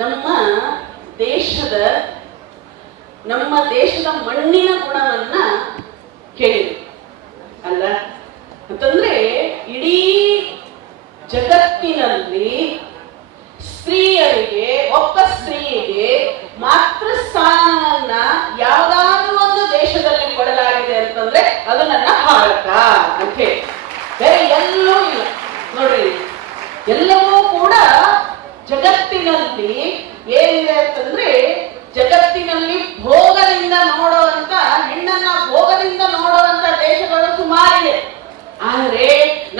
ನಮ್ಮ ದೇಶದ ಮಣ್ಣಿನ ಗುಣವನ್ನ ಕೇಳಿದ್ರು ಅಲ್ಲ ಅಂತಂದ್ರೆ, ಇಡೀ ಜಗತ್ತಿನಲ್ಲಿ ಸ್ತ್ರೀಯರಿಗೆ, ಒಬ್ಬ ಸ್ತ್ರೀಗೆ ಮಾತೃ ಸ್ಥಾನವನ್ನ ಯಾವ್ದಾದ್ರೂ ಒಂದು ದೇಶದಲ್ಲಿ ಕೊಡಲಾಗಿದೆ ಅಂತಂದ್ರೆ ಅದು ನನ್ನ ಭಾರತ ಅಂತ ಹೇಳಿ. ಬೇರೆ ಎಲ್ಲೂ ಇಲ್ಲ ನೋಡ್ರಿ. ಎಲ್ಲವೂ ಕೂಡ ಜಗತ್ತಿನಲ್ಲಿ ಏನಿದೆ ಅಂತಂದ್ರೆ, ಜಗತ್ತಿನಲ್ಲಿ ಭೋಗದಿಂದ ನೋಡುವಂತ, ಹೆಣ್ಣನ್ನ ಭೋಗದಿಂದ ನೋಡುವಂತ ದೇಶಗಳು ಸುಮಾರಿದೆ. ಆದರೆ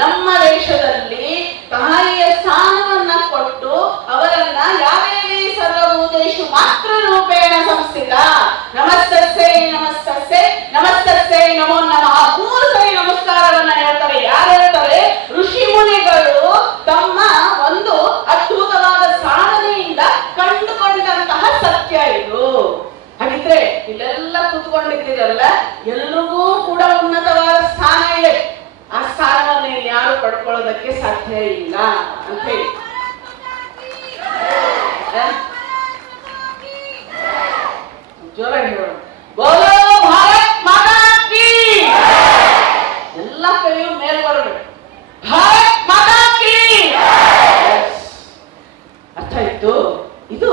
ನಮ್ಮ ದೇಶದಲ್ಲಿ ತಾಯಿಯ ಸ್ಥಾನವನ್ನ ಕೊಟ್ಟು ಅವರನ್ನ ಯಾವೇವಿ ಸರ್ವಭೂತೇಷು ಮಾತೃ ರೂಪೇಣ ಸಂಸ್ಥಿತ ನಮಸ್ತಸ್ಸೈ ನಮಸ್ತಸ್ಸೈ ನಮಸ್ತಸ್ಸೈ ನಮೋ ನಮಃ 3 ಸರಿ ನಮಸ್ಕಾರವನ್ನ ಹೇಳ್ತಾರೆ. ಯಾರು ಹೇಳ್ತಾರೆ? ಋಷಿ ಮುನಿಗಳು ತಮ್ಮ ಒಂದು ಅದ್ಭುತವಾದ ಸಾಧನೆಯಿಂದ ಕಂಡುಕೊಂಡಂತಹ ಸತ್ಯ ಇದು. ಹಾಗಿದ್ರೆ ಇಲ್ಲೆಲ್ಲ ಕೂತ್ಕೊಂಡಿದ್ದೀರಲ್ಲ, ಎಲ್ರಿಗೂ ಕೂಡ ಉನ್ನತವಾದ ಸ್ಥಾನ ಇದೆ. ಆ ಸ್ಥಾನವನ್ನು ಯಾರು ಪಡ್ಕೊಳ್ಳೋದಕ್ಕೆ ಸಾಧ್ಯ ಇಲ್ಲ ಅಂತ ಹೇಳಿ ಜೋರಾಗಿ ಹೇಳೋಣ. ಬೋಲೋ ಭಾರತ್ ಮಾತಾ ಕೀ. ಎಲ್ಲ ಕೈಯೂ ಮೇಲ್ ಬರಬೇಕು. ಭಾರತ್ ಮಾತಾ ಕೀ. ಅರ್ಥ ಆಯ್ತು? ಇದು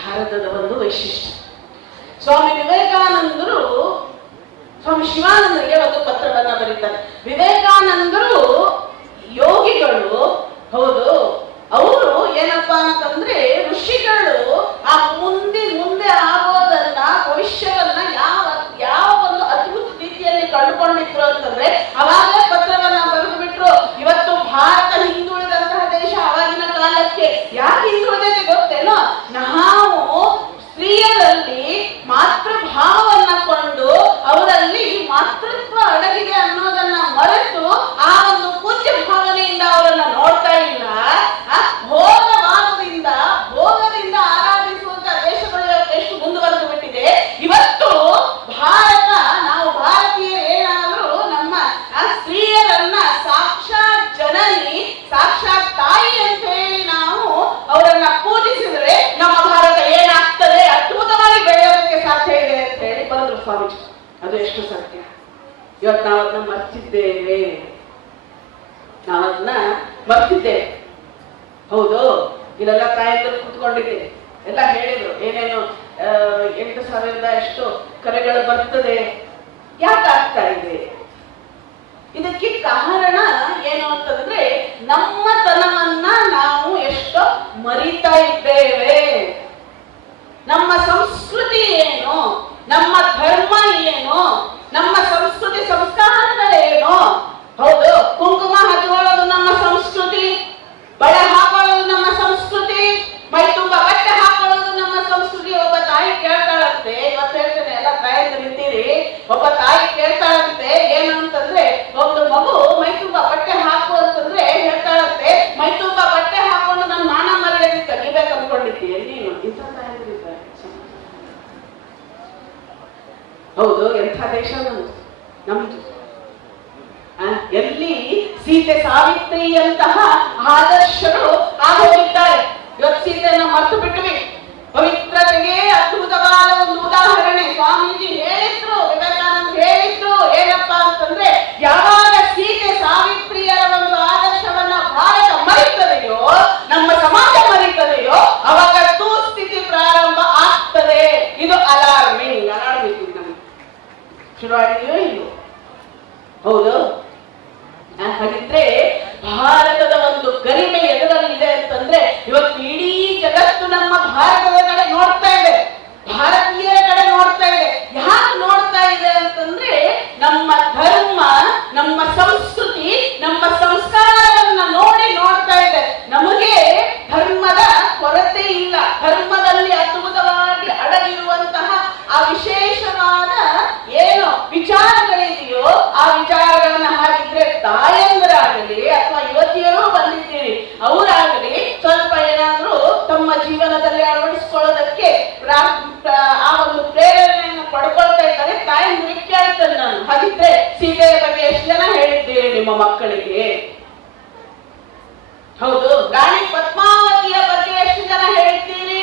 ಭಾರತದ ಒಂದು ವೈಶಿಷ್ಟ್ಯ. ಸ್ವಾಮಿ ವಿವೇಕಾನಂದರು ಸ್ವಾಮಿ ಶಿವಾನಂದರಿಗೆ ಒಂದು ಪತ್ರವನ್ನ ಬರೀತಾರೆ. ವಿವೇಕಾನಂದರು ಯೋಗಿಗಳು ಹೌದು, ಅವರು ಏನಪ್ಪಾ ಅಂತಂದ್ರೆ ಋಷಿಗಳು ಆ ಮುಂದೆ ಆಗೋದನ್ನ, ಭವಿಷ್ಯವನ್ನ ಯಾವ ಒಂದು ಅದ್ಭುತ ರೀತಿಯಲ್ಲಿ ಕಂಡುಕೊಂಡಿದ್ರು ಅಂತಂದ್ರೆ ಅವಾಗಲೇ ಪತ್ರವನ್ನ ಬರೆದು ಬಿಟ್ರು. ಇವತ್ತು ಭಾರತ ಹಿಂದುಳಿದಂತಹ ದೇಶ ಅವಾಗಿನ ಕಾಲಕ್ಕೆ ಯಾಕೆ ಹಿಂದುಳಿದೈತೆ ಗೊತ್ತೇನೋ? ನಾವು ಸ್ತ್ರೀಯರಲ್ಲಿ ಮಾತೃಭಾವವನ್ನ ಕೊಂಡು ಅವರಲ್ಲಿ ಮಾತೃತ್ವ ಅಡಗಿದೆ ಅನ್ನೋದನ್ನ ಮರೆತು ಆ ಒಂದು ಪೂಜ್ಯ ಭಾವನೆಯಿಂದ ಅವರನ್ನ ನೋಡ್ತಾ ಇಲ್ಲ. ಭೋಗದಿಂದ ಆರಾಧಿಸುವಂತ ದೇಶಗಳು ಎಷ್ಟು ಮುಂದುವರೆದು ಬಿಟ್ಟಿದೆ. ಇವತ್ತು ಭಾರತ, ನಾವು ಭಾರತೀಯರು ಏನಾದ್ರೂ ನಮ್ಮ ಸ್ತ್ರೀಯರನ್ನ ಸಾಕ್ಷಾತ್ ಜನನಿ, ಸಾಕ್ಷಾತ್ ತಾಯಿ ಅಂತ ಹೇಳಿ ನಾವು ಅವರನ್ನ ಪೂಜಿಸಿದ್ರೆ ನಮ್ಮ ಭಾರತ ಏನಾಗ್ತದೆ, ಅದ್ಭುತವಾಗಿ ಬೆಳೆಯೋದಕ್ಕೆ ಸಾಧ್ಯ ಇದೆ ಅಂತ ಹೇಳಿ ಬಂದ್ರು ಸ್ವಾಮೀಜಿ. ಅದು ಎಷ್ಟು ಸತ್ಯ. ಇವತ್ತು ನಾವದನ್ನ ಮರ್ತಿದ್ದೇವೆ. ಹೌದು, ಇಲ್ಲೆಲ್ಲ ತಾಯಂದಿರು ಕೂತ್ಕೊಂಡಿದ್ದೀವಿ, ಎಲ್ಲ ಹೇಳಿದ್ರು ಏನೇನು 8,000 ಎಷ್ಟು ಕರೆಗಳು ಬರ್ತದೆ. ಯಾಕಾಗ್ತಾ ಇದೆ? ಇದಕ್ಕೆ ಕಾರಣ ಏನು ಅಂತಂದ್ರೆ, ನಮ್ಮತನವನ್ನ ನಾವು ಎಷ್ಟೋ ಮರಿತಾ ಇದ್ದೇವೆ. ನಮ್ಮ ಸಂಸ್ಕೃತಿ ಏನು, ನಮ್ಮ ಧರ್ಮ ಏನು, ನಮ್ಮ ಸಂಸ್ಕೃತಿ ಸಂಸ್ಕಾರಗಳೇನು. ಹೌದು, ಕುಂಕುಮ ಹಚ್ಕೊಳ್ಳೋದು ನಮ್ಮ ಸಂಸ್ಕೃತಿ, ಬಳೆ ಹಾಕೊಳ್ಳೋದು ನಮ್ಮ ಸಂಸ್ಕೃತಿ, ಮೈ ತುಂಬ ಬಟ್ಟೆ ಹಾಕೊಳ್ಳೋದು ನಮ್ಮ ಸಂಸ್ಕೃತಿ. ಒಬ್ಬ ತಾಯಿ ಕೇಳ್ತಾಳಂತೆ, ಇವತ್ತು ಹೇಳ್ತೇನೆ ಎಲ್ಲ ತಾಯಿಗೆ ನಿಂತೀರಿ, ಒಬ್ಬ ತಾಯಿ ಕೇಳ್ತಾಳಂತೆ ಏನು ಅಂತಂದ್ರೆ, ಒಂದು ಮಗು ಮೈ ತುಂಬ ಬಟ್ಟೆ ಹಾಕು ಅಂತಂದ್ರೆ ಹೇಳ್ತಾಳಂತೆ, ಮೈ ತುಂಬ ಬಟ್ಟೆ ಹಾಕೊಂಡು ನನ್ನ ಮಾನ ಮರ್ಯಾದೆ ತೆಗಿಬೇಕು ಅನ್ಕೊಂಡಿದ್ದೀಯ ನೀನು. ಇಂಥ ತಾಯಿಗಳಿದ್ದಾರೆ. ಹೌದು, ಎಂಥ ದೇಶ ನಮ್ದು. ಎಲ್ಲಿ ಸೀತೆ ಸಾವಿತ್ರಿಯಂತಹ ಆದರ್ಶರು ಆಗೋಗಿದ್ದಾರೆ. ಇವತ್ತು ಸೀತೆಯನ್ನ ಮರೆತು ಬಿಟ್ವಿ. ಪವಿತ್ರತೆಗೆ ಅದ್ಭುತವಾದ ಒಂದು ಉದಾಹರಣೆ ಸ್ವಾಮೀಜಿ ಹೇಳಿದ್ರು, ವಿವೇಕಾನಂದ ಹೇಳಿದ್ರು. ಏನಪ್ಪಾ ಅಂತಂದ್ರೆ, ಯಾವಾಗ ಸೀತೆ ಸಾವಿತ್ರಿಯರ ಒಂದು ಆದರ್ಶವನ್ನ ಭಾರತ ಮರಿತದೆಯೋ, ನಮ್ಮ ಸಮಾಜ ಮರಿತದೆಯೋ, ಅವಾಗ ಸ್ಥಿತಿ ಪ್ರಾರಂಭ ಆಗ್ತದೆ. ಇದು ಅಲಾರ್ಮಿಂಗ್ ನಮ್ಗೆ ಶುರುವಾಗಿದೆಯೋ ಇಲ್ಲೋ? ಹೌದು. ಹಾಗಿದ್ರೆ ಭಾರತದ ಒಂದು ಗರಿಮೆ ಎದುರಲ್ಲಿದೆ ಅಂತಂದ್ರೆ, ಇವತ್ತು ಇಡೀ ಜಗತ್ತು ನಮ್ಮ ಭಾರತದ ಕಡೆ ನೋಡ್ತಾ ಇದೆ, ಭಾರತೀಯರ ಕಡೆ ನೋಡ್ತಾ ಇದೆ. ಯಾಕೆ ನೋಡ್ತಾ ಇದೆ ಅಂತಂದ್ರೆ, ನಮ್ಮ ಧರ್ಮ, ನಮ್ಮ ಸಂಸ್ಕೃತಿ, ನಮ್ಮ ಸಂಸ್ಕಾರಗಳನ್ನ ನೋಡಿ ನೋಡ್ತಾ ಇದೆ. ನಮಗೆ ಧರ್ಮದ ಕೊರತೆ ಇಲ್ಲ. ಧರ್ಮದಲ್ಲಿ ಅದ್ಭುತವಾಗಿ ಅಡಗಿರುವಂತಹ ಆ ವಿಶೇಷವಾದ ಏನು ವಿಚಾರಗಳಿದೆಯೋ ಆ ವಿಚಾರಗಳನ್ನ ಹಾಕಿದ್ರೆ ತಾಯಂದರಾಗಲಿ ಅಥವಾ ಯುವತಿಯರು ಬಂದಿದ್ದೀರಿ, ಅವರಾಗಲಿ ಸ್ವಲ್ಪ ಏನಾದ್ರೂ ತಮ್ಮ ಜೀವನದಲ್ಲಿ ಅಳವಡಿಸಿಕೊಳ್ಳೋದಕ್ಕೆ ಆ ಒಂದು ಪ್ರೇರಣೆಯನ್ನು ಪಡ್ಕೊಳ್ತಾ ಇದ್ದಾರೆ. ತಾಯಂದಿರಿಗೆ ಕೇಳ್ತೇನೆ ನಾನು, ಹಾಗಿದ್ರೆ ಸೀತೆಯ ಬಗ್ಗೆ ಎಷ್ಟು ಜನ ಹೇಳಿದ್ದೀರಿ ನಿಮ್ಮ ಮಕ್ಕಳಿಗೆ? ಹೌದು. ರಾಣಿ ಪದ್ಮಾವತಿಯ ಬಗ್ಗೆ ಎಷ್ಟು ಜನ ಹೇಳ್ತೀರಿ?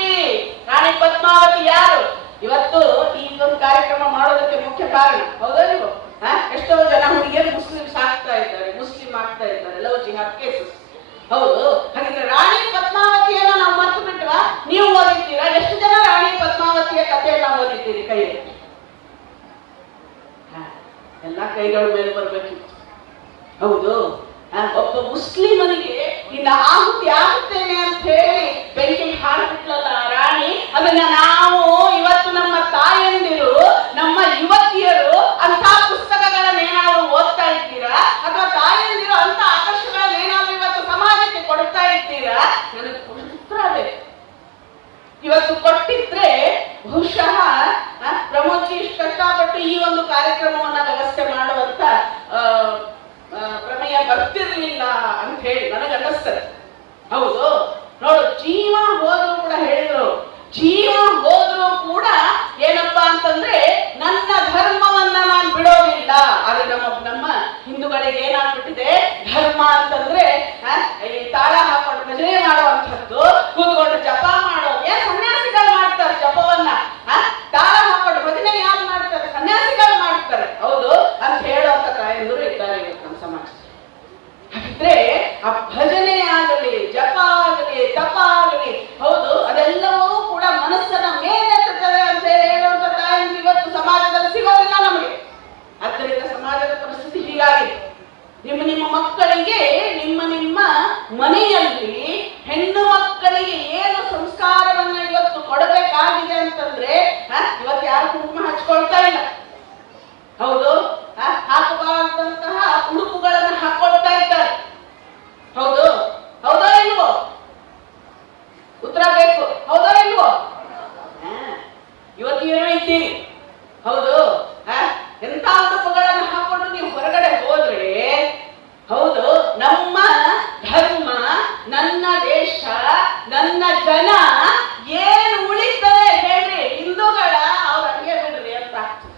ಇವತ್ತು ಕೊಟ್ಟಿದ್ರೆ ಬಹುಶಃ ಪ್ರಮೋದ್ಜಿ ಇಷ್ಟು ಕಷ್ಟಪಟ್ಟು ಈ ಒಂದು ಕಾರ್ಯಕ್ರಮವನ್ನ ವ್ಯವಸ್ಥೆ ಮಾಡುವಂತ ಪ್ರಮೇಯ ಬರ್ತಿರ್ಲಿಲ್ಲ ಅಂತ ಹೇಳಿ ನನಗೆ ಅನ್ನಿಸ್ತದೆ. ಹೌದು, ನೋಡು, ಜೀವ ಹೋದ್ರು ಕೂಡ ಹೇಳಿದ್ರು, ಜೀವ ಹೋದ್ರು ಕೂಡ ಏನಪ್ಪಾ ಅಂತಂದ್ರೆ ನನ್ನ ಧರ್ಮವನ್ನ ನಾನು ಬಿಡೋದಿಲ್ಲ. ಆದ್ರೆ ನಮ್ಮ ಹಿಂದೂಗಳಿಗೆ ಏನಾಗ್ಬಿಟ್ಟಿದೆ, ಧರ್ಮ ಅಂತಂದ್ರೆ ತಾಳ ಹಾಕೊಂಡು ಭಜನೆ ಮಾಡುವಂಥದ್ದು, ಕೂತ್ಕೊಂಡು ಜಪ ಮಾಡೋ, ಸನ್ಯಾಸಿಗಳು ಮಾಡ್ತಾರೆ ಜಪವನ್ನ, ತಾಳ ಹಾಕೊಂಡು ಭಜನೆ ಯಾರು ಮಾಡ್ತಾರೆ, ಸನ್ಯಾಸಿಗಳು ಮಾಡ್ತಾರೆ. ಹೌದು ಅಂತ ಹೇಳುವಂತ ತಾಯಂದಿರು ಇದ್ದಾರೆ ನಮ್ಮ ಸಮಾಜ. ಹಾಗಿದ್ರೆ ಆ ಭಜನೆ ಆಗಲಿ, ಜಪ ಆಗಲಿ, ತಪ ಆಗಲಿ, ಹೌದು, ಅದೆಲ್ಲವೂ ಕೂಡ ಮನಸ್ಸನ್ನ ಮೇಲೆತ್ತುತ್ತದೆ ಅಂತ ಹೇಳುವಂತ ತಾಯಂದಿರು ಇವತ್ತು ಸಮಾಜದಲ್ಲಿ ಸಿಗೋದಿಲ್ಲ ನಮಗೆ. ಆದ್ದರಿಂದ ಸಮಾಜದ ಪರಿಸ್ಥಿತಿ ಹೀಗಾಗಿ ನಿಮ್ಮ ಮಕ್ಕಳಿಗೆ ನಿಮ್ಮ ಮನೆಯಲ್ಲಿ ಹೆಣ್ಣು ಮಕ್ಕಳಿಗೆ ಏನು ಸಂಸ್ಕಾರವನ್ನ ಇವತ್ತು ಕೊಡಬೇಕಾಗಿದೆ ಅಂತಂದ್ರೆ ಇವತ್ತು ಯಾರು ಕುಂಕುಮ ಹಚ್ಕೊಳ್ತಾ ಇಲ್ಲ. ಹೌದು, ಹಾಕಬಾರದಂತಹ ಉಡುಪುಗಳನ್ನು ಹಾಕೊಳ್ತಾ ಇದ್ದಾರೆ. ಹೌದು, ಹೌದಾ ಇಲ್ವೋ? ಉತ್ತರ ಬೇಕು. ಹೌದಾ ಇಲ್ವೋ? ಇವತ್ತು ಏನೋ ಇದ್ದೀರಿ. ಹೌದು, ಎಂತ ಉಡುಪುಗಳನ್ನು ಹಾಕೊಂಡು ನೀವು ಹೊರಗಡೆ ಹೋದ್ರೆ, ಹೌದು, ನಮ್ಮ ಧರ್ಮ, ನನ್ನ ದೇಶ, ನನ್ನ ಜನ ಏನು ಉಳಿತದೆ ಹೇಳ್ರಿ? ಹಿಂದೂಗಳ ಅವ್ರ ಹಂಗೆ ಬಿಡ್ರಿ ಅಂತ ಆಗ್ತದೆ.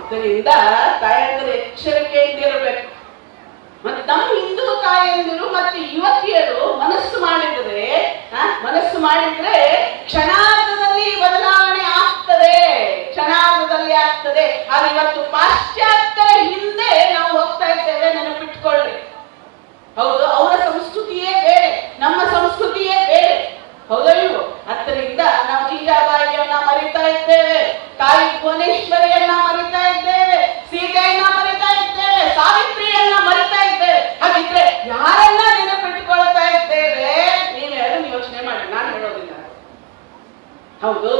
ಅದರಿಂದ ತಾಯಂದಿರು ಎಚ್ಚರಿಕೆಯಿಂದ ಇರಬೇಕು. ಮತ್ತೆ ನಮ್ಮ ಹಿಂದೂ ತಾಯಂದಿರು ಮತ್ತೆ ಯುವತಿಯರು ಮನಸ್ಸು ಮಾಡಿದ್ರೆ ಕ್ಷಣಾರ್ಧದಲ್ಲಿ ಬದಲಾವಣೆ ಆಗ್ತದೆ, ಕ್ಷಣಾರ್ಧದಲ್ಲಿ ಆಗ್ತದೆ. ಆದ್ರೆ ಇವತ್ತು ಪಾಶ್ಚಾತ್ಯರ ಹಿಂದೆ ನಾವು ಹೋಗ್ತಾ ಇದ್ದೇವೆ, ನೆನಪಿಟ್ಕೊಳ್ಳಿ. ಹೌದು, ಅವರ ಸಂಸ್ಕೃತಿಯೇ ಬೇರೆ, ನಮ್ಮ ಸಂಸ್ಕೃತಿಯೇ ಬೇರೆ. ಹೌದಲ್ವ? ಅದರಿಂದ ನಾವು ಜೀಜಾಬಾಯಿಯನ್ನ ಮರಿತಾ ಇದ್ದೇವೆ, ತಾಯಿ ಭುವನೇಶ್ವರಿಯನ್ನ ಮರಿತಾ ಇದ್ದೇವೆ, ಸೀತೆಯನ್ನ ಮರಿತಾ ಇದ್ದೇವೆ, ಸಾವಿತ್ರಿಯನ್ನ ಮರಿತಾ ಇದ್ದೇವೆ. ಹಾಗಿದ್ರೆ ಯಾರೆಲ್ಲ ನೆನಪಿಟ್ಟುಕೊಳ್ತಾ ಇದ್ದೇವೆ? ನೀವೇನು ಯೋಚನೆ ಮಾಡಿ, ನಾನು ಹೇಳೋದಿಲ್ಲ. ಹೌದು,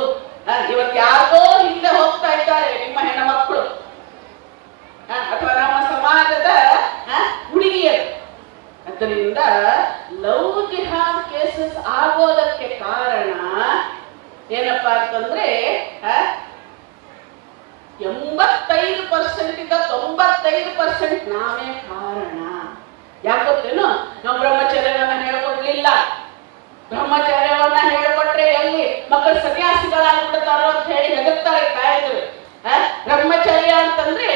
ಇವತ್ತು ಯಾರೋ ಹಿಂದೆ ಹೋಗ್ತಾ ಇದ್ದಾರೆ ನಿಮ್ಮ ಹೆಣ್ಣು ಮಕ್ಕಳು ಅಥವಾ ನಮ್ಮ ಸಮಾಜದ ಹುಡುಗಿಯರು. ಅದರಿಂದ ಲವ್ ಜಿಹಾದ್ ಕೇಸಸ್ ಆಗೋದಕ್ಕೆ ಕಾರಣ ಏನಪ್ಪಾ ಅಂತಂದ್ರೆ 85% ಇಂದ 95% ನಾವೇ ಕಾರಣ. ಯಾಕೊತ್ತೇನು? ನಾವು ಬ್ರಹ್ಮಚರ್ಯವನ್ನ ಹೇಳ್ಕೊಡ್ಲಿಲ್ಲ. ಬ್ರಹ್ಮಚರ್ಯವನ್ನ ಹೇಳ್ಕೊಟ್ರೆ ಎಲ್ಲಿ ಮಕ್ಕಳು ಸನ್ಯಾಸಿಗಳಾಗ್ಬಿಡ್ತಾರೋ ಅಂತ ಹೇಳಿ ಹೆದರ್ತಾರೆ ತಾಯಂದಿರು. ಬ್ರಹ್ಮಚರ್ಯ ಅಂತಂದ್ರೆ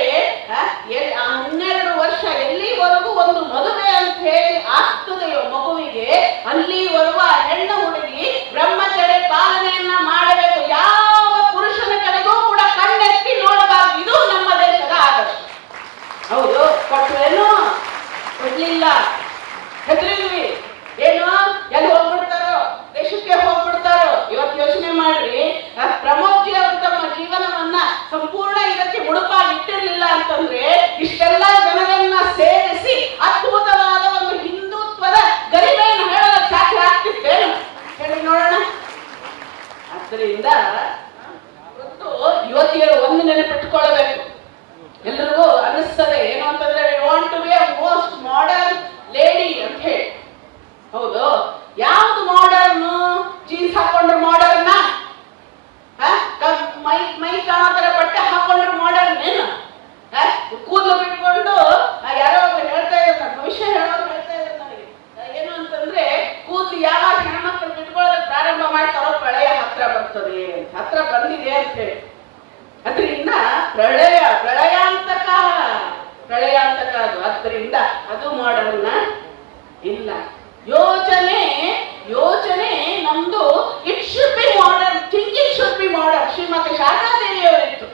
12 ವರ್ಷ ಎಲ್ಲಿವರೆಗೂ ಒಂದು ಮದುವೆ ಅಂತ ಹೇಳಿ ಆಗ್ತದೆಯೋ ಮಗುವಿಗೆ, ಅಲ್ಲಿವರೆಗೂ ಆ ಹೆಣ್ಣು ಹುಡುಗಿ ಬ್ರಹ್ಮಚರ್ಯ ಪಾಲನೆಯನ್ನ ಮಾಡಬೇಕು. ಯಾವ ಪುರುಷನ ಕಡೆಗೂ ಕೂಡ ಕಣ್ಣೆತ್ತಿ ನೋಡಬಾರದು. ಇದು ನಮ್ಮ ದೇಶದ ಆದರ್ಶ. ಹೌದು, ಕೊಟ್ರೇನು? ಕೊಡ್ಲಿಲ್ಲ, ಹೆದರಿದ್ವಿ. ಏನು, ಎಲ್ಲಿ ಹೋಗ್ಬಿಡ್ತಾರೋ, ದೇಶಕ್ಕೆ ಹೋಗ್ಬಿಡ್ತಾರೋ. ಇವತ್ತು ಯೋಚನೆ ಮಾಡ್ರಿ, ಪ್ರಮೋದ್ಜಿ ಅವರು ತಮ್ಮ ಜೀವನವನ್ನ ಸಂಪೂರ್ಣ ಇದಕ್ಕೆ ಮುಡುಪಾಗಿಟ್ಟಿರ್ಲಿಲ್ಲ ಅಂತಂದ್ರೆ ಇಷ್ಟೆಲ್ಲ ಜನರನ್ನ ಸೇರಿಸಿ ಅದ್ಭುತವಾದ ಒಂದು ಹಿಂದುತ್ವದ ಗರಿಮೆಯನ್ನು ಹೇಳಲು ಸಾಧ್ಯ ಆಗ್ತಿತ್ತೇನು? ಹೇಳಿ ನೋಡೋಣ. ಆದ್ದರಿಂದ ಯುವತಿಯರು ಒಂದು ನೆನಪಿಟ್ಟುಕೊಳ್ಳಬೇಕು. ಎಲ್ರಿಗೂ ಅನ್ನಿಸ್ತದೆ ಏನು ಅಂತಂದ್ರೆ, we want to be a most modern lady ಅಂತ ಹೇಳಿ. ಹೌದು, ಯಾವ್ದು ಮಾಡರ್ನ್? ಜೀನ್ಸ್ ಹಾಕೊಂಡ್ರೆ ಮಾಡರ್ನ? ಮೈ ಕಾಣೋ ತರ ಬಟ್ಟೆ ಹಾಕೊಂಡ್ರೆ ಮಾಡರ್ನ್ ಏನು? ಕೂದಲು ಬಿಟ್ಕೊಂಡು ಯಾರೋ ಹೇಳ್ತಾ ಇದ್ದಾರೆ, ಭವಿಷ್ಯ ಹೇಳೋರು ಹೇಳ್ತಾ ಇದ್ದಾರೆ ನನಗೆ, ಏನು ಅಂತಂದ್ರೆ ಕೂದಲು ಯಾವಾಗ ಹೆಣ್ಮಕ್ಳು ಬಿಟ್ಕೊಳ್ಳೋದಕ್ಕೆ ಪ್ರಾರಂಭ ಮಾಡ್ತಾರೋ ಪ್ರಳಯ ಹತ್ರ ಬರ್ತದೆ, ಹತ್ರ ಬಂದಿದೆ ಅಂತ ಹೇಳಿ. ಅದರಿಂದ ಪ್ರಳಯಾಂತಕ ಅದು. ಅದರಿಂದ ಅದು ಮಾಡರ್ನ ಇಲ್ಲ. ಯೋಚನೆ ನಮ್ದು it should be modern, thinking should be modern. Shrimati ಶಾರದಾದೇವಿಯವರಿತ್ತು.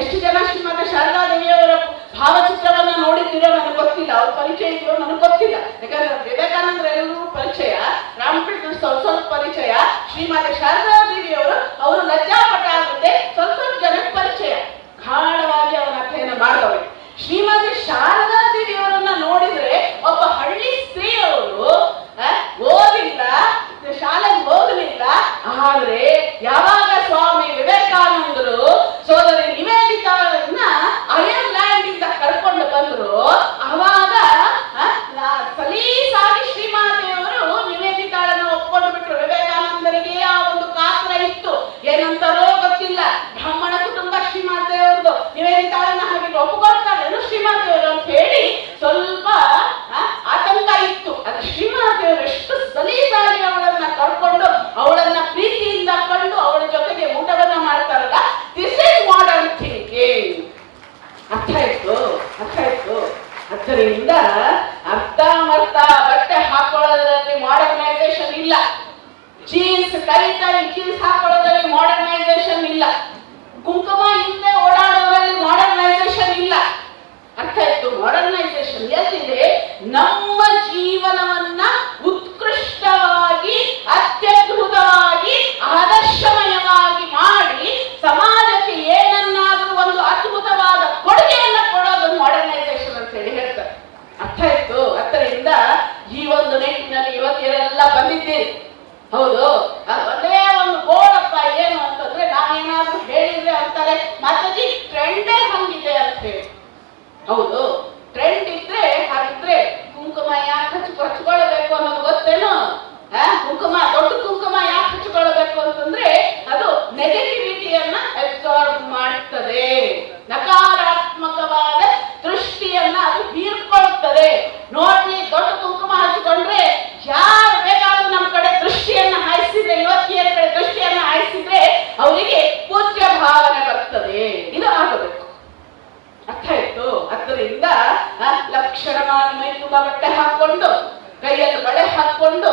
ಎಷ್ಟು ಜನ ಶ್ರೀಮತಿ ಶಾರದಾದೇವಿಯವರ ಭಾವಚಿತ್ರವನ್ನ ನೋಡಿದ್ದೀರೋ ನನಗೆ ಗೊತ್ತಿಲ್ಲ, ಅವ್ರ ಪರಿಚಯ ಇದ್ರೋ ನನಗೆ ಗೊತ್ತಿಲ್ಲ. ಯಾಕಂದ್ರೆ ವಿವೇಕಾನಂದ್ರ ಎಲ್ಲರೂ ಪರಿಚಯ, ರಾಮಕೃಷ್ಣ ಸ್ವಲ್ಪ ಪರಿಚಯ, ಶ್ರೀಮತಿ ಶಾರದಾದೇವಿಯವರು ಅವರು ಲಜ್ಜಾಪಟ ಆಗುತ್ತೆ, ಸ್ವಲ್ಪ ಜನಕ್ಕೆ ಪರಿಚಯ, ಗಾಢವಾಗಿ ಅವನ ಅಧ್ಯಯನ ಮಾಡಿದವರು. ಶ್ರೀಮತಿ ಶಾರದಾದೇವಿಯವರನ್ನ ನೋಡಿದ್ರೆ ಒಬ್ಬ ಹಳ್ಳಿ ಸ್ತ್ರೀಯವರು ಓದಿಲ್ಲ, ಶಾಲೆಗೆ ಹೋಗಲಿಲ್ಲ. ಆದ್ರೆ ಯಾವಾಗ ಸ್ವಾಮಿ ವಿವೇಕಾನಂದರು ಸೋದರಿ ನಿವೇದಿತಾಳನ್ನ ಅಯರ್ಲ್ಯಾಂಡ್ ಇಂದ ಕರ್ಕೊಂಡು ಬಂದ್ರು, ಅವಾಗ ಸಲೀಸಾಗಿ ಶ್ರೀಮಾತೆಯವರು ನಿವೇದಿತಾಳನ್ನ ಒಪ್ಕೊಂಡು ಬಿಟ್ರು. ವಿವೇಕಾನಂದರಿಗೆ ಆ ಟೈಟ್ ಆಗಿ ಜೀನ್ಸ್ ಹಾಕೊಳ್ಳೋದ್ರಲ್ಲಿ ಮಾಡರ್ನೈಸೇಷನ್ ಇಲ್ಲ, ಕುಂಕುಮ ಇಲ್ಲದೆ ಓಡಾಡೋದ್ರಲ್ಲಿ ಮಾಡರ್ನೈಸೇಷನ್ ಇಲ್ಲ. ಅರ್ಥ ಆಯ್ತು? ಮಾಡರ್ನೈಸೇಷನ್ ಎಲ್ಲಿದೆ? ನಮ್ಮ ಜೀವನವನ್ನ ಉತ್ಕೃಷ್ಟವಾಗಿ, ಅತ್ಯದ್ಭುತವಾಗಿ, ಆದರ್ಶಮಯವಾಗಿ ಮಾಡಿ ಸಮಾಜಕ್ಕೆ ಏನನ್ನಾದ್ರೂ ಒಂದು ಅದ್ಭುತವಾದ ಕೊಡುಗೆಯನ್ನ ಕೊಡೋದು ಮಾಡರ್ನೈಸೇಷನ್ ಅಂತ ಹೇಳಿ ಹೇಳ್ತಾರೆ. ಅರ್ಥ ಆಯ್ತು? ಅದರಿಂದ ಈ ಒಂದು ನಿಟ್ಟಿನಲ್ಲಿ ಇವತ್ತೆಲ್ಲ ಬಂದಿದ್ದೀರಿ. ಹೌದು, ಒಂದೇ ಒಂದು ಗೋಳಪ್ಪ ಏನು ಅಂತಂದ್ರೆ ನಾವೇನಾದ್ರೂ ಹೇಳಿದ್ರೆ ಅಂತಾರೆ ಮಾತಾಜಿ ಟ್ರೆಂಡೇ ಹಂಗಿದೆ ಅಂತ ಹೇಳಿ. ಹೌದು, ಟ್ರೆಂಡ್ ಇದ್ರೆ ಹಾಗಿದ್ರೆ ಕುಂಕುಮ ಯಾಕೆ ಹಚ್ಕೊಳ್ಬೇಕು ಅನ್ನೋದು ಗೊತ್ತೇನು? ಕುಂಕುಮ, ದೊಡ್ಡ ಕುಂಕುಮ ಯಾಕೆ ಹಚ್ಕೊಳ್ಬೇಕು ಅಂತಂದ್ರೆ ಅದು ನೆಗೆಟಿವಿಟಿಯನ್ನ ಅಬ್ಸಾರ್ಬ್ ಮಾಡ್ತದೆ, ನಕಾರಾತ್ಮಕವಾದ ದೃಷ್ಟಿಯನ್ನ ಅದು ಹೀರ್ಕೊಳ್ತದೆ. ನೋಡಿ, ದೊಡ್ಡ ಕುಂಕುಮ ಹಚ್ಕೊಂಡ್ರೆ ಯಾರು ಬೇಕಾದ್ರೂ ನಮ್ಮ ಕಡೆ ದೃಷ್ಟಿಯನ್ನ ಹಾಯಿಸಿದ್ರೆ, ಯುವತಿಯರ ಕಡೆ ದೃಷ್ಟಿಯನ್ನ ಹಾಯಿಸಿದ್ರೆ ಅವರಿಗೆ ಪೂಜ್ಯ ಭಾವನೆ ಬರ್ತದೆ. ಇದು ಆಗಬೇಕು. ಅರ್ಥ ಆಯ್ತು? ಅದರಿಂದ ಲಕ್ಷಣವಾಗಿ ಮೈ ತುಂಬ ಬಟ್ಟೆ ಹಾಕೊಂಡು, ಕೈಯಲ್ಲಿ ಬಳೆ ಹಾಕೊಂಡು,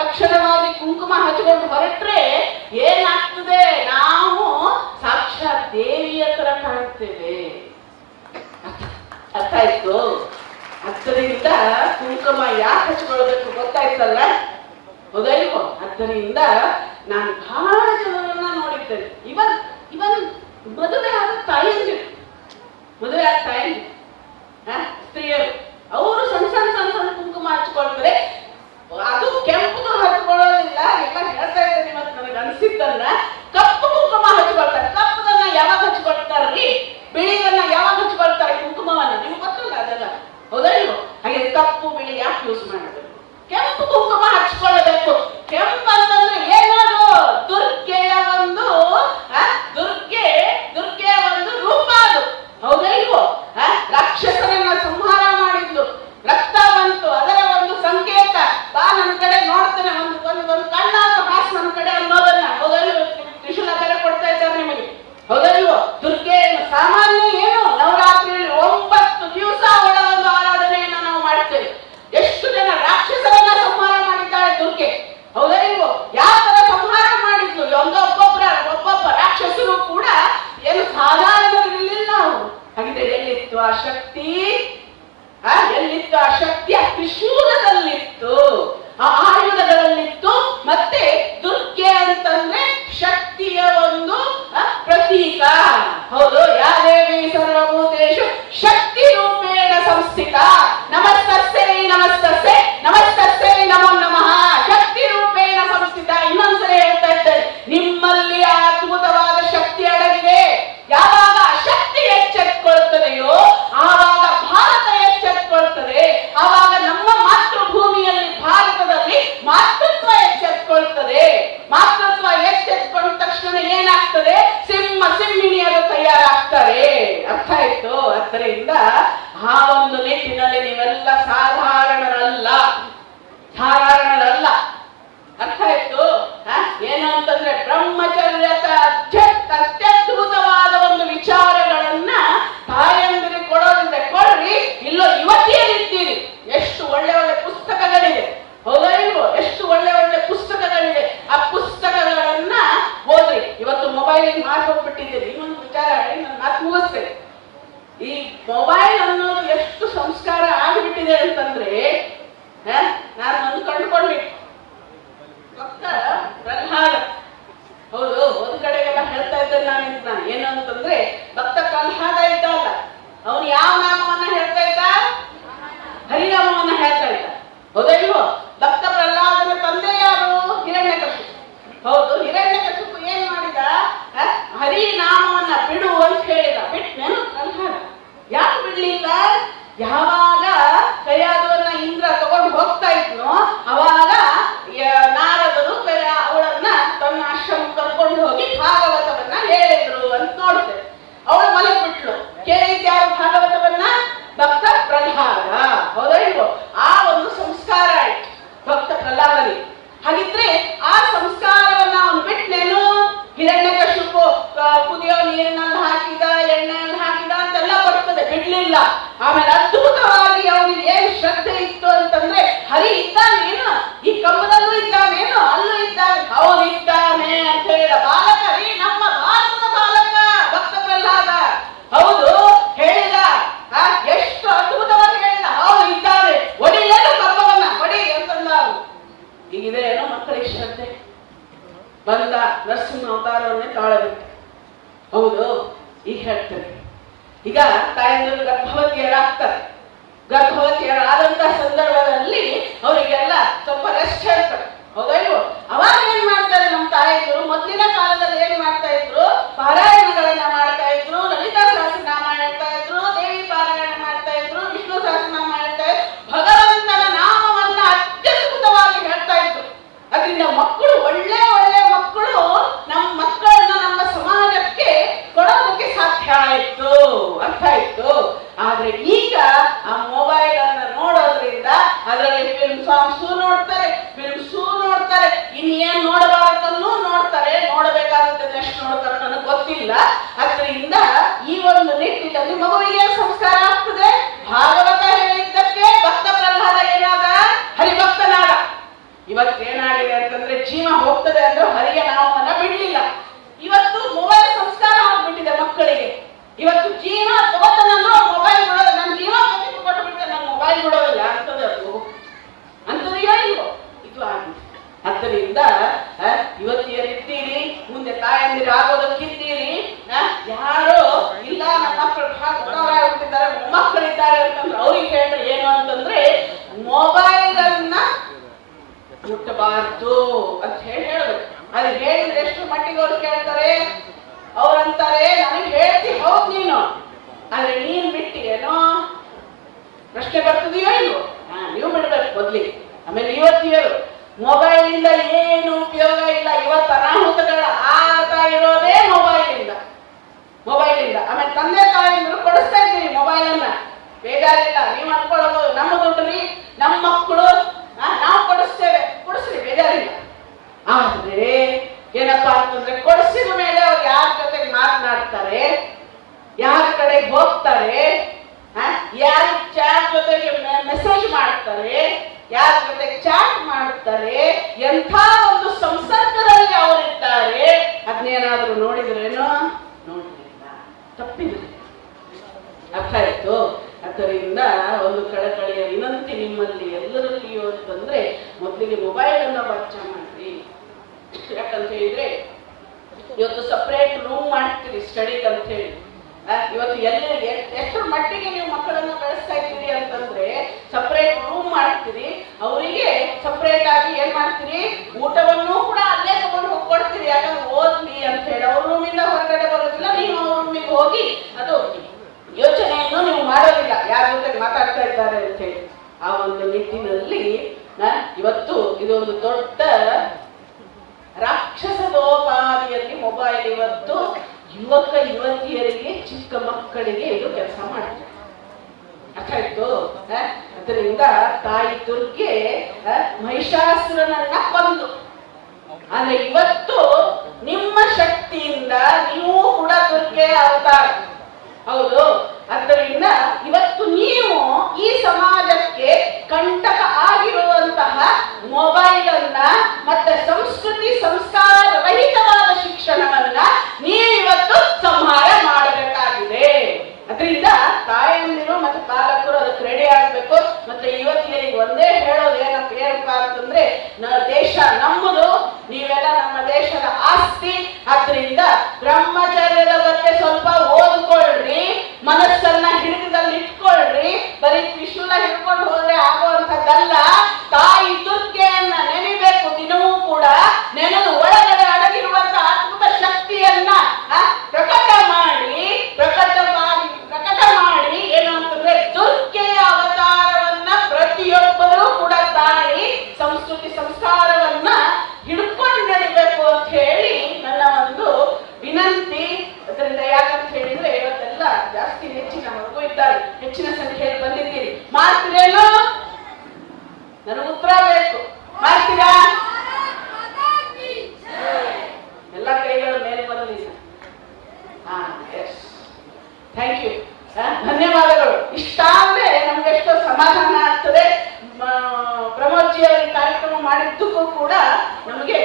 ಲಕ್ಷಣವಾಗಿ ಕುಂಕುಮ ಹಚ್ಕೊಂಡು ಹೊರಟ್ರೆ ಏನಾಗ್ತದೆ? ನಾವು ಸಾಕ್ಷಾತ್ ದೇವಿಯ ತರ ಕಾಣ್ತೇವೆ. ಅರ್ಥ ಆಯ್ತು? ಅದರಿಂದ ಕುಂಕುಮ ಯಾಕೆ ಹಚ್ಕೊಳ್ಬೇಕು ಗೊತ್ತಾಯ್ತಲ್ಲ? ಹೌದಲ್ವೋ? ಅದರಿಂದ ನಾನು ಬಹಳ ಜನರನ್ನ ನೋಡಿದ್ದೇನೆ. ಇವನ್ ಮದುವೆ ಆದ ತಾಯಿಯಂದಿರು, ಮದುವೆ ಆಗ್ತಾ ಇಲ್ಲ ಸ್ತ್ರೀಯರು, ಅವರು ಸಣ್ಣ ಸಣ್ಣ ಸಣ್ಣ ಸಣ್ಣ ಕುಂಕುಮ ಹಚ್ಕೊಳ್ತಾರೆ. ಅದು ಕೆಂಪು ಹಚ್ಕೊಳ್ಳೋದಿಲ್ಲ. ಎಲ್ಲ ಹೇಳ್ತಾ ಇದ್ದೀನಿ, ಇವತ್ತು ನನಗೆ ಅನ್ಸಿದ್ದನ್ನ ಕಪ್ಪು ಕುಂಕುಮ ಹಚ್ಕೊಳ್ತಾರೆ. ಕಪ್ಪುದನ್ನ ಯಾವಾಗ ಹಚ್ಕೊಳ್ತಾರ್ರಿ? ಬಿಳಿದನ್ನ ಯಾವಾಗ ಹಚ್ಕೊಳ್ತಾರೆ? ಕುಂಕುಮವನ್ನ ನಿಮ್ಗೆ ಗೊತ್ತಿಲ್ಲ ಅದೆಲ್ಲ. ಹೌದಲ್ವ? ಹಾಗೆ ಕಪ್ಪು ಬಿಳಿ ಯಾಕೆ ಯೂಸ್ ಮಾಡೋದು? ಕೆಂಪು ಕುಂಕುಮ ಹಚ್ಕೊಳ್ಬೇಕು. ಕೆಂಪು ಅಂತಂದ್ರೆ ಏನದು? ದುರ್ಗೆಯ ಒಂದು ದುರ್ಗೆಯ ಒಂದು ರೂಪ ಅದು. ಹೌದಲ್ವೋ? ರಾಕ್ಷಸರನ್ನ ಸಂಹಾರ ಮಾಡಿದ್ಲು, ರಕ್ತ ಬಂತು, ಅದರ ಒಂದು ಸಂಕೇತ. ಬಾ ನನ್ನ ಕಡೆ ನೋಡ್ತಾನೆ, ಒಂದು ಕಣ್ಣಾದ್ರೂ ಹಾಸ್ ನನ್ನ ಕಡೆ ಅನ್ನೋದನ್ನ. ಹೌದಲ್ವೋ? ತ್ರಿಶೂಲ ಬೇರೆ ಕೊಡ್ತಾ ಇದ್ದಾರೆ ನಿಮಗೆ. ಹೌದಲ್ವೋ? ದುರ್ಗೆ ಸಾಮಾನ್ಯ ಏನು? ನವರಾತ್ರಿಯಲ್ಲಿ 9 ದಿವಸ ಅವಳ ಒಂದು ಆರಾಧನೆಯನ್ನ ನಾವು ಮಾಡ್ತೇವೆ. ಎಷ್ಟು ಜನ ರಾಕ್ಷಸರನ್ನ ಸಂಹಾರ ಮಾಡಿದ್ದಾಳೆ ದುರ್ಗೆ. ಹೌದಲ್ವೋ? ಯಾವ ತರ ಸಂಹಾರ ಮಾಡಿದ್ಲು? ಒಬ್ಬೊಬ್ಬ ರಾಕ್ಷಸರು ಕೂಡ ಏನು ಸಾಧಾರಣರಿರಲಿಲ್ಲ ಅವರು. ಹಾಗಿದ್ರೆ ಎಲ್ಲಿತ್ತು ಆ ಶಕ್ತಿ? ಎಲ್ಲಿತ್ತು ಆ ಶಕ್ತಿ? ಆ ತ್ರಿಶೂಲದಲ್ಲಿತ್ತು, ಆ ಆಯುಧಗಳಲ್ಲಿತ್ತು. ಮತ್ತೆ ದುರ್ಗೆ ಅಂತಂದ್ರೆ ಶಕ್ತಿಯ ಒಂದು ಪ್ರತೀಕ. ಹೌದು, ಯಾದೇವಿ ಸರ್ವಭೂತೇಷು ಶಕ್ತಿ ರೂಪೇಣ ಸಂಸ್ಥಿತ. ನಮಸ್ತಸ್ಸೈ ನಮಸ್ತಸ್ಸೈ ನಮಸ್ತಸ್ಸೈ ನಮೋ ನಮಃ. ಶಕ್ತಿ ರೂಪೇಣ ಸಂಸ್ಥಿತ. ಇನ್ನೊಂದ್ಸರಿ ಹೇಳ್ತಾ ಇದ್ದಾರೆ, ನಿಮ್ಮಲ್ಲಿ ಅದ್ಭುತವಾದ ಶಕ್ತಿ ಅಡಗಿದೆ. ಯಾವಾಗ ಶಕ್ತಿ ಎಚ್ಚೆತ್ಕೊಳ್ತದೆಯೋ ಆವಾಗ ಭಾರತ ಎಚ್ಚೆತ್ಕೊಳ್ತದೆ. ಆವಾಗ ನಮ್ಮ ಮಾತೃಭೂಮಿಯಲ್ಲಿ, ಭಾರತದಲ್ಲಿ ಮಾತೃತ್ವ ಎಚ್ಚೆತ್ಕೊಳ್ತದೆ. ಮಾತೃತ್ವ ಎಚ್ಚೆತ್ಕೊಂಡ ತಕ್ಷಣ ಏನಾಗ್ತದೆ? ಸಿಂಹಿಣಿಯರು ತಯಾರಾಗ್ತಾರೆ. ಅರ್ಥ ಆಯ್ತು? ಅದರಿಂದ ಆ ಒಂದು ನಿಟ್ಟಿನಲ್ಲಿ ನೀವೆಲ್ಲ ಸಾಧಾರಣರಲ್ಲ. ಅರ್ಥ ಆಯ್ತು? ಏನು ಅಂತಂದ್ರೆ ಬ್ರಹ್ಮಚರ್ಯದ ಅತ್ಯದ್ಭುತವಾದ ಒಂದು ವಿಚಾರಗಳನ್ನ ತಾಯಂದಿರಿಗೆ ಕೊಡೋದ್ರಿಂದ ಕೊಡ್ರಿ. ಇಲ್ಲೋ ಯುವತಿಯರಿದ್ದೀರಿ, ಎಷ್ಟು ಒಳ್ಳೆ ಒಳ್ಳೆ ಪುಸ್ತಕಗಳಿವೆ. ಹೌದಾ ಇಲ್ವೋ? ಎಷ್ಟು ಒಳ್ಳೆ ಒಳ್ಳೆ ಪುಸ್ತಕಗಳಿವೆ. ಆ ಪುಸ್ತಕಗಳನ್ನ ಓದ್ರಿ. ಇವತ್ತು ಮೊಬೈಲಿಗೆ ಮಾರ್ಕೊಂಡ್ಬಿಟ್ಟಿದ್ದೀರಿ. ಇನ್ನೊಂದು ವಿಚಾರ ಹೇಳಿ ನಾನು ಮಾತು ಮುಗಿಸ್ತೇನೆ. ಈ ಮೊಬೈಲ್ ಅನ್ನೋದು ಎಷ್ಟು ಸಂಸ್ಕಾರ ಆಗಿಬಿಟ್ಟಿದೆ ಅಂತಂದ್ರೆ, ನಾನು ಒಂದು ಕಂಡುಕೊಂಡ್ಬಿಟ್ಟು ಪ್ರಹ್ಲಾದ. ಹೌದು, ಒಂದ್ ಕಡೆಗೆಲ್ಲ ಹೇಳ್ತಾ ಇದ್ದೆ ನಾನು ಏನು ಅಂತಂದ್ರೆ, ಭಕ್ತ ಪ್ರಹ್ಲಾದ ಇದ್ದಲ್ಲ, ಅವನು ಯಾವ ನಾಮವನ್ನ ಹೇಳ್ತಾ ಇದ್ದ? ಹರಿನಾಮವನ್ನ ಹೇಳ್ತಾ ಇದ್ದ. ಹೌದಲ್ವೋ? ಭಕ್ತ ಪ್ರಹ್ಲಾದನ ತಂದೆ ಯಾರು? ಹಿರಣ್ಯಕಶಿಪು. ಹೌದು, ಹಿರಣ್ಯಕಶಿಪು ಏನ್ ಮಾಡಿದ? ಹರಿನಾಮವನ್ನ ಬಿಡು ಅಂತ ಹೇಳಿದ. ಬಿಟ್ನೇನು ಪ್ರಹ್ಲಾದ? ಯಾಕೆ ಬಿಡ್ಲಿಲ್ಲ? ಯಾವಾಗ ಕೈಯಾದವನ್ನ ಇಂದ್ರ ತಗೊಂಡು ಹೋಗ್ತಾ ಇದ್ನೋ ಅವಾಗ ನಾರದರು ಅವಳನ್ನ ತನ್ನ ಆಶ್ರಮ ಕರ್ಕೊಂಡು ಹೋಗಿ ಭಾಗವತವನ್ನ ಹೇಳಿದ್ರು ಅಂತ ನೋಡ್ತೇವೆ. ಅವಳು ಮಲಗಿ ಬಿಟ್ಲು. ಕೇಳಿದ್ಯಾರು ಭಾಗವತವನ್ನ? ಭಕ್ತ ಪ್ರಹ್ಲಾದ. ಹೌದಲ್ವೋ? ಆ ಒಂದು ಸಂಸ್ಕಾರ ಆಯ್ತು ಭಕ್ತ ಪ್ರಹ್ಲಾದನಿಗೆ. ಹಾಗಿದ್ರೆ ಆ ಸಂಸ್ಕಾರವನ್ನ ಅವನು ಬಿಟ್ನೇನು? ಹಿರಣ್ಯಕಶಿಪು ಕುದಿಯೋ ನೀರಿನಲ್ಲಿ ಹಾಕಿದ, ಎಣ್ಣೆಯಲ್ಲಿ ಹಾಕಿದ ಅಂತೆಲ್ಲ ಬರ್ತದೆ, ಬಿಡ್ಲಿಲ್ಲ. ಆಮೇಲೆ ಅದ್ಭುತವಾಗಿ ಅವನಿಗೆ ಏನ್ ಶ್ರದ್ಧೆ ಇತ್ತು ಅಂತಂದ್ರೆ, ಹರಿ ಇದ್ದಾನೇನು? ಈ ಕಂಬದಲ್ಲೂ ಇದ್ದಾನೇನು? ಅಲ್ಲೂ ಇದ್ದಾನೆ. ಅವನಿದ್ದ ಮಕ್ಕಳಿಗೆ ಶ್ರದ್ಧೆ? ಬಂದ ನರಸಿಂಹ ಅವತಾರವನ್ನೇ ತಾಳಬೇಕು. ಹೌದು, ಈಗ ಹೇಳ್ತಾರೆ. ಈಗ ತಾಯಂದಿರು ಗರ್ಭವತಿಯರಾಗ್ತಾರೆ. ಗರ್ಭವತಿಯರಾದಂತ ಸಂದರ್ಭದಲ್ಲಿ ಅವರಿಗೆಲ್ಲ ಸ್ವಲ್ಪ ರೆಸ್ಟ್ ಹೇಳ್ತಾರೆ. ಹೌದಲ್ವ? ಅವಾಗ ಏನ್ ಮಾಡ್ತಾರೆ ನಮ್ಮ ತಾಯಂದಿರು? ಮೊದಲಿನ ಕಾಲದಲ್ಲಿ ಏನ್ ಮಾಡ್ತಾ ಇದ್ರು? ಪಾರಾಯಣಗಳನ್ನ ಮಾಡ್ತಾ ಇದ್ರು, ಲಲಿತಾ ಸಹಸ್ರನಾಮ ಹೇಳ್ತಾ ಇದ್ರು, ದೇವಿ ಪಾರಾಯಣ ಮಾಡ್ತಾ ಇದ್ರು, ವಿಷ್ಣು ಸಹಸ್ರನಾಮ ಹೇಳ್ತಾ ಇದ್ರು, ಭಗವಂತನ ನಾಮವನ್ನ ಅತ್ಯದ್ಭುತವಾಗಿ ಹೇಳ್ತಾ ಇದ್ರು. ಅದರಿಂದ ಮಕ್ಕಳು ಒಳ್ಳೆ ಒಳ್ಳೆ ಮಕ್ಕಳು ನಮ್ಮ ಮಕ್ಕಳನ್ನ ನಮ್ಮ ಸಮಾಜಕ್ಕೆ ಕೊಡೋದಕ್ಕೆ ಸಾಧ್ಯ ಆಯ್ತು, ಅರ್ಥ ಆಯ್ತು. ಆದ್ರೆ ಈಗ ಆ ಮೊಬೈಲ್ ಅನ್ನ ನೋಡೋದ್ರಿಂದ ಅದರಲ್ಲಿ ಫಿಲ್ಮ್ ಸಾಂಗ್ಸು ನೋಡ್ತಾರೆ, ಫಿಲ್ಮ್ಸು ನೋಡ್ತಾರೆ, ಇನ್ನೇನ್ ನೋಡಬಾರದನ್ನು ನೋಡ್ತಾರೆ. ನೋಡಬೇಕಾದದ್ದನ್ನ ಎಷ್ಟು ನೋಡ್ತಾರೆ ನನಗೆ ಗೊತ್ತಿಲ್ಲ. ಅದರಿಂದ ಈ ಒಂದು ನಿಟ್ಟಿನಲ್ಲಿ ಮಗುವಿಗೆ ಸಂಸ್ಕಾರ ಆಗ್ತದೆ. ಭಾಗವತ ಹೇಳಿದ್ದಕ್ಕೆ ಭಕ್ತ ಪ್ರಹ್ಲಾದ ಏನಾದ? ಹರಿಭಕ್ತನಾದ. ಇವತ್ತೇನಾಗಿದೆ ಅಂತಂದ್ರೆ ಜೀವ ಹೋಗ್ತದೆ ಅಂದ್ರೆ ಹರಿಯ ನಾಮವನ್ನ ಬಿಡ್ಲಿಲ್ಲ. ಇವತ್ತು ಮೊಬೈಲ್ ಸಂಸ್ಕಾರ ಆಗ್ಬಿಟ್ಟಿದೆ ಮಕ್ಕಳಿಗೆ. ಇವತ್ತು ಜೀವ ತಗೋತಾನಂದ್ರು ಮೊಬೈಲ್ ಬಿಡೋದು. ನನ್ನ ಜೀವ ಕೊಟ್ಟು ಬಿಟ್ಟೆ, ನಾನು ಮೊಬೈಲ್ ಬಿಡೋದಿಲ್ಲ ಅಂತದ ಅಂತದ್ದು ಹೇಳಿಲ್ವೋ? ಇದು ಆಗಿದೆ. ಆದ್ದರಿಂದ ಇವತ್ತಿಯರಿದ್ದೀರಿ, ಮುಂದೆ ತಾಯಂದಿರು ಆಗೋದಕ್ಕಿದ್ದೀರಿ. ಯಾರೋ ಇಲ್ಲ ನಮ್ಮ ಮಕ್ಕಳು ದೊಡ್ಡವರಾಗ್ಬಿಟ್ಟಿದ್ದಾರೆ, ಮೊಮ್ಮಕ್ಕಳಿದ್ದಾರೆ ಅಂತಂದ್ರೆ ಅವ್ರಿಗೆ ಹೇಳ್ರೆ ಏನು ಅಂತಂದ್ರೆ ಮೊಬೈಲ್ ಅನ್ನ ಮುಟ್ಟಬಾರ್ದು ಅಂತ ಹೇಳ್ಬೇಕು. ಅದು ಹೇಳಿದ್ರೆ ಎಷ್ಟು ಮಟ್ಟಿಗೆ ಅವ್ರು ಕೇಳ್ತಾರೆ? ಅವ್ರಂತಾರೆ ನನಗೆ ಹೇಳ್ತಿ ಹೌದ್ ನೀನು, ಆದ್ರೆ ನೀನ್ ಬಿಟ್ಟಿಯೇನೋ? ಪ್ರಶ್ನೆ ಬರ್ತದೆಯೋ ಇಲ್ವೋ? ನೀವು ಬಿಡ್ಬೇಕು ಮೊದ್ಲಿಗೆ. ಆಮೇಲೆ ಇವತ್ತಿಯರು ಮೊಬೈಲ್ ಇಂದ ಏನು ಉಪಯೋಗ ಇಲ್ಲ. ಇವತ್ತು ಅನಾಹುತಗಳ ಆಗ್ತಾ ಇರೋದೇ ಮೊಬೈಲ್ ಇಂದ. ಆಮೇಲೆ ತಂದೆ ತಾಯಿಗಳು ಕೊಡಿಸ್ತಾ ಇದ್ದೀರಿ ಮೊಬೈಲ್ ಅನ್ನ, ಬೇಜಾರಿಲ್ಲ. ನೀವು ಅನ್ಕೊಳ್ಳಬಹುದು ನಮ್ಮ ದುಡ್ಡ್ರಿ ನಮ್ಮ ಮಕ್ಕಳು ನಾವು ಕೊಡಿಸ್ತೇವೆ, ಕೊಡಿಸ್ರಿ, ಬೇಜಾರಿಲ್ಲ. ಆದ್ರೆ ಏನಪ್ಪಾ ಅಂತಂದ್ರೆ ಕೊಡಿಸಿದ ಮೇಲೆ ಅವ್ರು ಯಾರ ಜೊತೆಗೆ ಮಾತನಾಡ್ತಾರೆ, ಯಾರ ಕಡೆಗೆ ಹೋಗ್ತಾರೆ, ಯಾರ ಚಾಟ್ ಜೊತೆಗೆ ಮೆಸೇಜ್ ಮಾಡ್ತಾರೆ, ಯಾರ ಜೊತೆಗೆ ಚಾಟ್ ಮಾಡ್ತಾರೆ, ಎಂಥ ಒಂದು ಸಂಸರ್ಗದಲ್ಲಿ ಅವರಿದ್ದಾರೆ, ಅದನ್ನೇನಾದ್ರೂ ನೋಡಿದ್ರೇನೋ? ನೋಡಿದ್ರಿಲ್ಲ, ತಪ್ಪಿದ್ರೆ. ಅರ್ಥ ಆಯ್ತು? ಅದರಿಂದ ಒಂದು ಕಳಕಳಿಯ ವಿನಂತಿ ನಿಮ್ಮಲ್ಲಿ ಎಲ್ಲರಲ್ಲಿಯೂ ಅಂತಂದ್ರೆ ಮೊದಲಿಗೆ ಮೊಬೈಲ್ ಅನ್ನ ವಾಚ ಮಾಡ್ರಿ. ಯಾಕಂತ ಹೇಳಿದ್ರೆ ಇವತ್ತು ಸಪರೇಟ್ ರೂಮ್ ಮಾಡ್ತೀರಿ ಸ್ಟಡಿಗೆ ಅಂತ ಹೇಳಿ. ಇವತ್ತು ಎಷ್ಟರ ಮಟ್ಟಿಗೆ ನೀವು ಮಕ್ಕಳನ್ನ ಬೆಳೆಸ್ತಾ ಇದ್ದೀರಿ ಅಂತಂದ್ರೆ ಸಪರೇಟ್ ರೂಮ್ ಮಾಡ್ತೀರಿ, ಅವರಿಗೆ ಸಪರೇಟ್ ಆಗಿ ಏನ್ ಮಾಡ್ತೀರಿ, ಊಟವನ್ನು ಕೂಡ ಅಲ್ಲೇ ತಗೊಂಡು ಹೋಗ್ಕೊಡ್ತೀರಿ. ಯಾಕಂದ್ರೆ ಓದ್ಲಿ ಅಂತ ಹೇಳಿ ಅವ್ರ ರೂಮಿಂದ ಹೊರಗಡೆ ಬರೋದಿಲ್ಲ, ನೀವು ಅವ್ರ ರೂಮಿಗೆ ಹೋಗಿ ಅದು ಯೋಚನೆಯನ್ನು ನೀವು ಮಾಡೋದಿಲ್ಲ ಯಾರ ಜೊತೆಗೆ ಮಾತಾಡ್ತಾ ಇದ್ದಾರೆ ಅಂತ ಹೇಳಿ. ಆ ಒಂದು ನಿಟ್ಟಿನಲ್ಲಿ ಇವತ್ತು ಇದೊಂದು ದೊಡ್ಡ ರಾಕ್ಷಸದೋಪಾದಿಯಲ್ಲಿ ಮೊಬೈಲ್ ಇವತ್ತು ಯುವಕ ಯುವತಿಯರಿಗೆ, ಚಿಕ್ಕ ಮಕ್ಕಳಿಗೆ ಇದು ಕೆಲಸ ಮಾಡ್ತಾರೆ. ಅರ್ಥ ಆಯ್ತು? ಅದರಿಂದ ತಾಯಿ ದುರ್ಗೆ ಮಹಿಷಾಸುರನನ್ನ ಕೊಂದು, ಆದ್ರೆ ಇವತ್ತು ನಿಮ್ಮ ಶಕ್ತಿಯಿಂದ ನೀವು ಕೂಡ ದುರ್ಗೆ ಅವತಾರ. ಹೌದು. ಆದ್ದರಿಂದ ಇವತ್ತು ನೀವು ಈ ಸಮಾಜಕ್ಕೆ ಕಂಟಕ ಆಗಿರುವಂತಹ ಮೊಬೈಲ್ ಅನ್ನ ಮತ್ತೆ ಸಂಸ್ಕೃತಿ ಸಂಸ್ಕಾರ ರಹಿತವಾದ ಶಿಕ್ಷಣವನ್ನ ನೀವಿವತ್ತು ಸಂಹಾರ ಮಾಡಬೇಕಾಗಿದೆ. ಅದರಿಂದ ತಾಯಂದಿರು ಮತ್ತೆ ಪಾಲಕರು ಅದಕ್ಕೆ ರೆಡಿ ಆಗ್ಬೇಕು. ಮತ್ತೆ ಯುವತಿಯರಿಗೆ ಒಂದೇ ಹೇಳೋದು ಏನಪ್ಪಾ ಅಂತಂದ್ರೆ ದೇಶ ನಮ್ಮದು, ನೀವೆಲ್ಲ ನಮ್ಮ ದೇಶದ ಆಸ್ತಿ. ಆದ್ರಿಂದ ಬ್ರಹ್ಮಚರ್ಯದ ಬಗ್ಗೆ ಸ್ವಲ್ಪ ಓದ್ಕೊಳ್ರಿ, ಮನಸ್ಸನ್ನ ಹಿಡಿತದಲ್ಲಿ ಇಟ್ಕೊಳ್ರಿ. ಬರೀ ತ್ರಿಶೂಲ ಹಿಡ್ಕೊಂಡು ಹೋದ್ರೆ ಆಗುವಂತದ್ದಲ್ಲ. ತಾಯಿ ದುರ್ಗೆಯನ್ನ ನೆನೆಬೇಕು ದಿನವೂ ಕೂಡ. ನೆನೆದು ಒಳಗಡೆ ಅಡಗಿರುವಂತಹ ಅದ್ಭುತ ಶಕ್ತಿಯನ್ನ ಪ್ರಕಟ ಮಾಡಿ ಏನು ಅಂತಂದ್ರೆ ದುರ್ಗೆಯ ಅವತಾರವನ್ನ ಪ್ರತಿಯೊಬ್ಬರೂ ಕೂಡ ತಾಯಿ ಸಂಸ್ಕೃತಿ ಸಂಸ್ಕಾರವನ್ನ ಹಿಡ್ಕೊಂಡು ನಡಿಬೇಕು ಅಂತ ಹೇಳಿ ನನ್ನ ಒಂದು ವಿನಂತಿ. ಅದರಿಂದ ಯಾಕಂತ ಹೇಳಿದ್ರೆ ಇವತ್ತೆಲ್ಲ ಜಾಸ್ತಿ ಹೆಚ್ಚಿನ ಮಗು ಇದ್ದಾರೆ, ಹೆಚ್ಚಿನ ಸಂಖ್ಯೆಯಲ್ಲಿ ಬಂದಿದ್ದೀರಿ. ಮಾಡ್ತೀರೇನೋ? ನನಗೆ ಉತ್ತರ ಬೇಕು. ಮಾಡ್ತೀರಾ? ಎಲ್ಲ ಕೈಗಳ ಮೇಲೆ ಬರಲಿ. ಥ್ಯಾಂಕ್ ಯು, ಧನ್ಯವಾದಗಳು. ಇಷ್ಟ ಅಂದ್ರೆ ನಮ್ಗೆ ಎಷ್ಟೋ ಸಮಾಧಾನ ಆಗ್ತದೆ. ಪ್ರಮೋದ್ ಜಿ ಅವರಿಗೆ ಕಾರ್ಯಕ್ರಮ ಮಾಡಿದ್ದಕ್ಕೂ ಕೂಡ ನಮಗೆ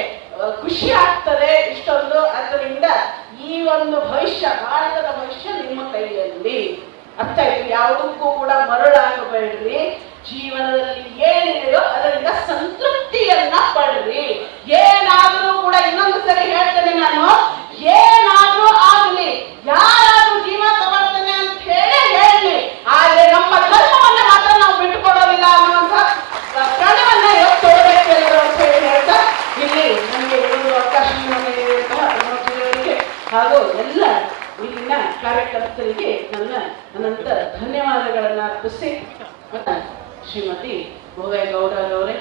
ಖುಷಿ ಆಗ್ತದೆ ಇಷ್ಟೊಂದು. ಅದರಿಂದ ಈ ಒಂದು ಭವಿಷ್ಯ, ಭಾರತದ ಭವಿಷ್ಯ ನಿಮ್ಮ ಕೈಯಲ್ಲಿ. ಅರ್ಥ ಆಯ್ತು? ಯಾವುದಕ್ಕೂ ಕೂಡ ಮರಳಾಗಬೇಡ್ರಿ. ಜೀವನದಲ್ಲಿ ಏನಿದೆಯೋ ಅದರಿಂದ ಸಂತೃಪ್ತಿಯನ್ನ ಪಡ್ರಿ. ನನಗೆ ಒಂದು ಅವಕಾಶ ನೀಡಿದಂತಹ ಪ್ರಮೋಚನವರಿಗೆ ಹಾಗೂ ಎಲ್ಲ ಇಲ್ಲಿನ ಕಾರ್ಯಕರ್ತರಿಗೆ ನನ್ನ ಅನಂತ ಧನ್ಯವಾದಗಳನ್ನು ಅರ್ಪಿಸಿ ಶ್ರೀಮತಿ ಭವ್ಯ ಗೌಡರವರೇ